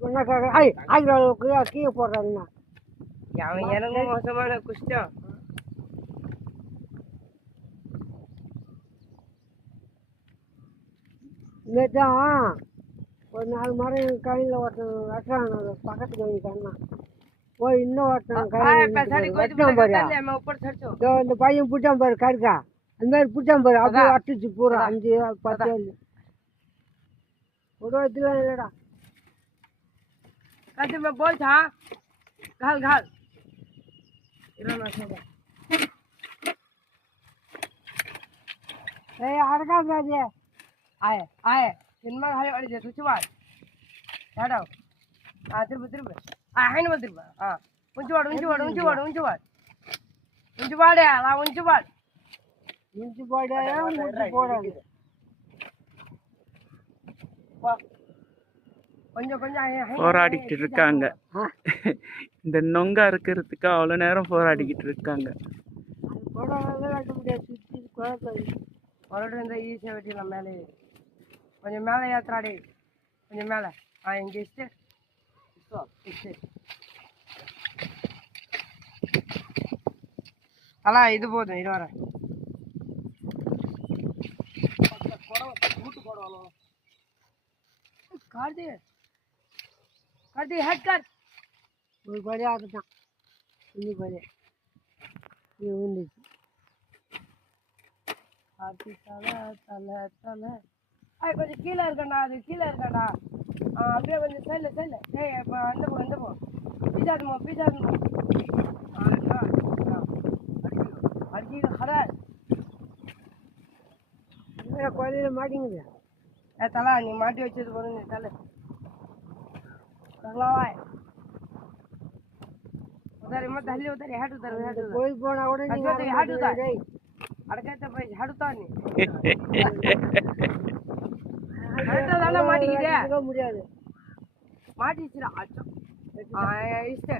சொன்னாக்காக ஆகிற அளவுக்கு கீழே போடுறாங்கண்ணா. அவன் எனக்கு மோசமான குஷ்டம். இங்கேதான் ஒரு 4 மரம் கையில் ஒருத்தன் வெட்டுறாங்க, பக்கத்து கை கண்ணா போய் இன்னும் ஒருத்தன் வெட்டான் பாரு. இந்த பையன் பிடிச்சான் பாரு கருக்கா, அந்த மாதிரி பிடிச்சான் பாரு. அப்படியே அட்டுச்சு பூரா 5 10 ஏழு உடத்துல இல்லைடா. Kasi मैं बोल था घाल घाल इराना सब ए अड़का दे आए आए इनमें घाल अड़ी दे तुझे बात हटाओ आ तिरब आ है ना तिरब हां उंची बाड़ है ला उंची बाड़ है उंची बाड़ போராடிக்கிட்டு இருக்காங்க. இந்த நொங்கா இருக்கிறதுக்கு அவ்வளோ நேரம் போராடிக்கிட்டு இருக்காங்க. மறுபடியும் இந்த ஈஸியாக வெட்டிடலாம். மேலே கொஞ்சம் மேலே ஏற்றாடி, கொஞ்சம் மேலே. இங்கே அதான் இது போதும். இது வரேன் கார்த்தி हेड कर ஒரு படி ஆகட்டான். இன்னி படி இது உண்டு. கார்த்தி தலை தலை தலை கொஞ்சம் கீழே இருக்கண்டா, அது கீழே இருக்கண்டா. அப்படியே கொஞ்சம் சைடில் ஏய் இப்போ அந்த போ பீஜாதுமா அடிக்க கடை கோயிலில் மாட்டிங்குது. தலா நீ மாட்டி வச்சது போதும். நீ தலை है उधर मत हल्ले उधर हट कोई बोना उड़े नहीं हट उधर अड़के तो भाई हटता नहीं हटता दाना माटी गिरे माटी सिरा अच्छा इस्ते